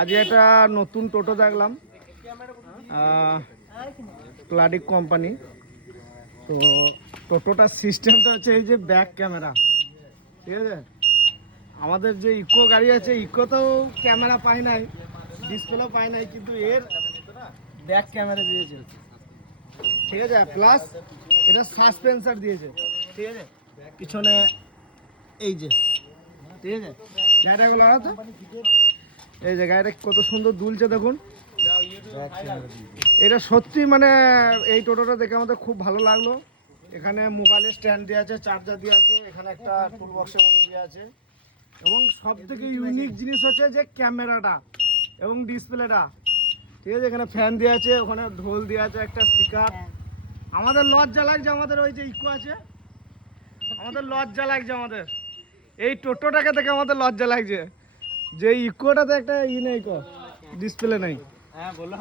আজকে একটা নতুন টোটো দেখলাম, ক্লাডিক কোম্পানি। তো টোটোটার সিস্টেমটা হচ্ছে এই যে ব্যাক ক্যামেরা, ঠিক আছে। আমাদের যে ইকো গাড়ি আছে, ইকোতেও ক্যামেরা পায় নাই, ডিসপ্লেও পায় নাই, কিন্তু এর ব্যাক ক্যামেরা দিয়েছে, ঠিক আছে। প্লাস এটা সাসপেন্সার দিয়েছে, ঠিক আছে। পিছনে এই যে, ঠিক আছে, গাড়িটাগুলো তো এই যে গাড়িটা কত সুন্দর দুলছে দেখুন। এটা সত্যি মানে এই টোটোটা দেখে আমাদের খুব ভালো লাগলো। এখানে মোবাইলের স্ট্যান্ড দেওয়া আছে, চার্জার দেওয়া আছে, এখানে একটা টুল বক্সের মতো দেওয়া আছে, এবং সব থেকে ইউনিক জিনিস হচ্ছে যে ক্যামেরাটা এবং ডিসপ্লেটা, ঠিক আছে। এখানে ফ্যান দেওয়া আছে, ওখানে ঢোল দেওয়া আছে, একটা স্পিকার। আমাদের লজ্জা লাগছে, আমাদের ওই যে ইকো আছে, আমাদের লজ্জা লাগছে, আমাদের এই টোটোটাকে দেখে আমাদের লজ্জা লাগছে যে ইকোটাতে একটা নেই, ডিসপ্লে নেই।